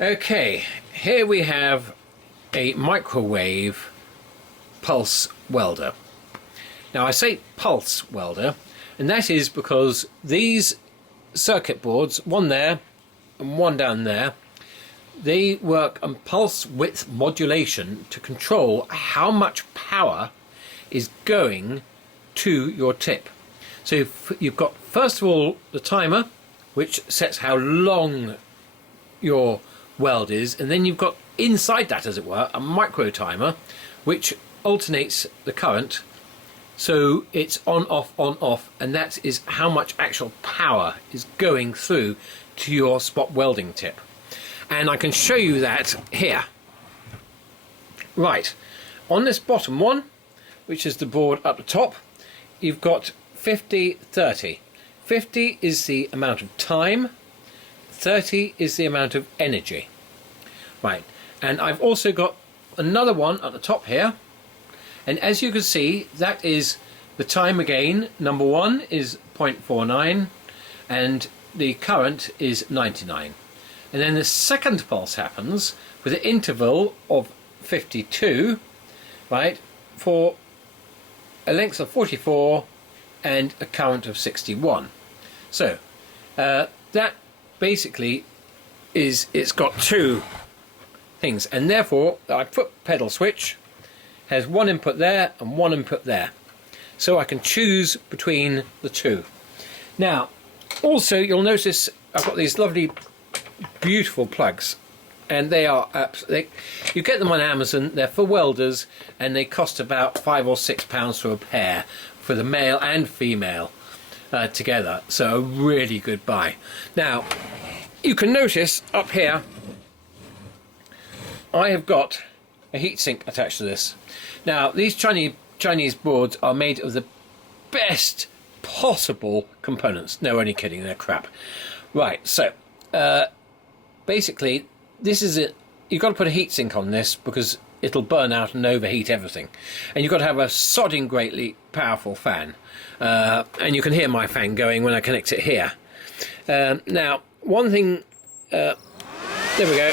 Okay, here we have a microwave pulse welder. Now I say pulse welder, and that is because these circuit boards, one there and one down there, they work on pulse width modulation to control how much power is going to your tip. So you've got first of all the timer, which sets how long your weld is, and then you've got inside that, as it were, a micro timer which alternates the current, so it's on off, and that is how much actual power is going through to your spot welding tip. And I can show you that here. Right, on this bottom one, which is the board up the top, you've got 50-30. 50 is the amount of time, 30 is the amount of energy. Right, and I've also got another one at the top here, and as you can see, that is the time again. Number one is 0.49 and the current is 99. And then the second pulse happens with an interval of 52, right, for a length of 44 and a current of 61. So that basically is, it's got two things, and therefore I put pedal switch, has one input there and one input there, so I can choose between the two. Now also you'll notice I've got these lovely beautiful plugs, and they are you get them on Amazon. They're for welders and they cost about £5 or £6 for a pair, for the male and female together, so a really good buy. Now you can notice up here I have got a heatsink attached to this. Now these Chinese boards are made of the best possible components. No, only kidding, they're crap. Right, so basically this is it. You've got to put a heatsink on this because it'll burn out and overheat everything, and you've got to have a sodding greatly powerful fan, and you can hear my fan going when I connect it here. Now one thing, there we go.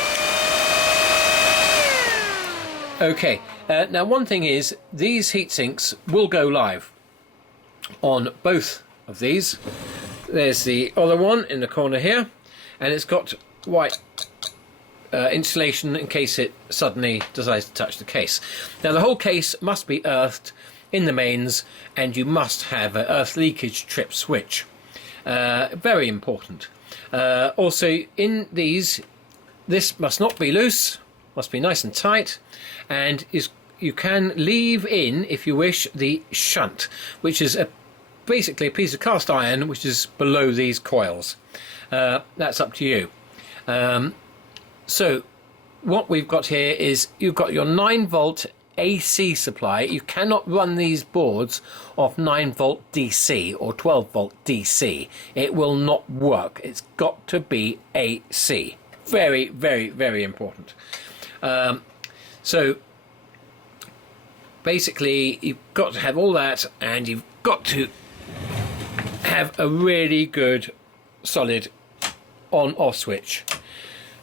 Okay, now one thing is these heat sinks will go live on both of these. There's the other one in the corner here, and it's got white insulation in case it suddenly decides to touch the case. Now the whole case must be earthed in the mains, and you must have an earth leakage trip switch. Very important. Also in these, this must not be loose, must be nice and tight, and you can leave in, if you wish, the shunt, which is basically a piece of cast iron which is below these coils. That's up to you. So what we've got here is you've got your 9-volt AC supply. You cannot run these boards off 9-volt DC or 12-volt DC. It will not work. It's got to be AC. Very, very, very important. So basically you've got to have all that, and you've got to have a really good solid on-off switch,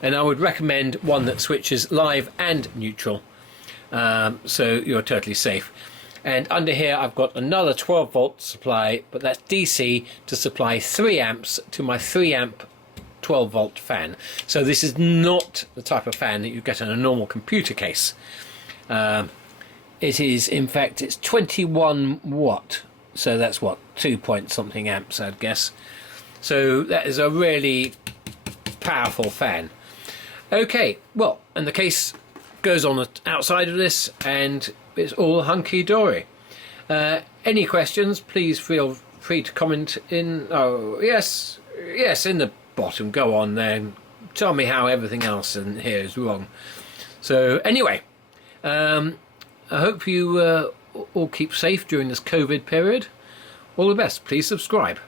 and I would recommend one that switches live and neutral, so you're totally safe. And under here I've got another 12-volt supply, but that's DC to supply 3 amps to my 3 amp 12-volt fan. So this is not the type of fan that you get in a normal computer case. It is, in fact, it's 21 watt, so that's what, 2 point something amps, I'd guess. So that is a really powerful fan. Okay, well, and the case goes on the outside of this, and it's all hunky-dory. Any questions, please feel free to comment in, oh yes, in the bottom. Go on there and tell me how everything else in here is wrong. So anyway, I hope you all keep safe during this COVID period. All the best. Please subscribe.